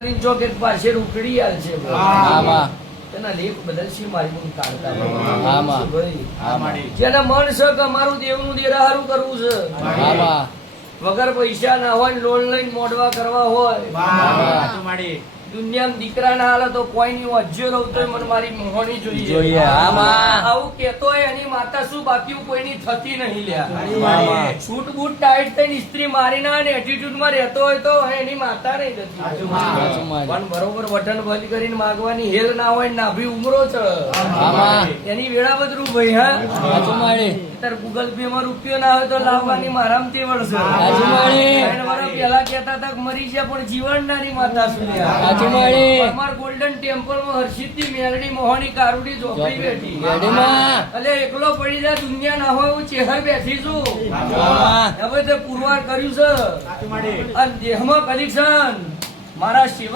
ચોકેટ પાસે ઉકળી આલ છે તેના લેખ બદલશી મારી પણ કાઢતા જેના મન છે કે અમારું દેવનું દેરાહારું કરવું છે વગર પૈસા ના હોય લોન લઈને મોડવા કરવા હોય દુનિયામાં દીકરા ના હાલે તો કોઈ ની અજ્યો રહું તો મને મારી મોહણી જોઈએ આવું કેતો હોય એની માતા શું બાકી કોઈની થતી નહીં લ્યા છૂટ બૂટ ટાઈટ થઈને સ્ત્રી મારી ના એટીટ્યુડ માં રહેતો હોય તો એની માતા નહીં થતી પણ બરોબર બટન બંધ કરીને માગવાની હેલ ના હોય નાભી ઉમરો છે એની વેળા બદરું ભાઈ હા ગૂગલ પે માં રૂપિયો ના હોય તો લાવવાની મારામથી વળશે પેલા કેતા હતા મરી ગયા પણ જીવન નાની માતા સુન્યા ગોલ્ડન ટેમ્પલ માં હર્ષિદની મેલડી મોહની કારુડી ઝોપડી બેઠી એટલે એકલો પડી જાય દુનિયા ના હોય હું ચેહર બેઠી છું હવે તે પુરવાર કર્યું છે અને દેહમાં કનેક્શન મારા શિવ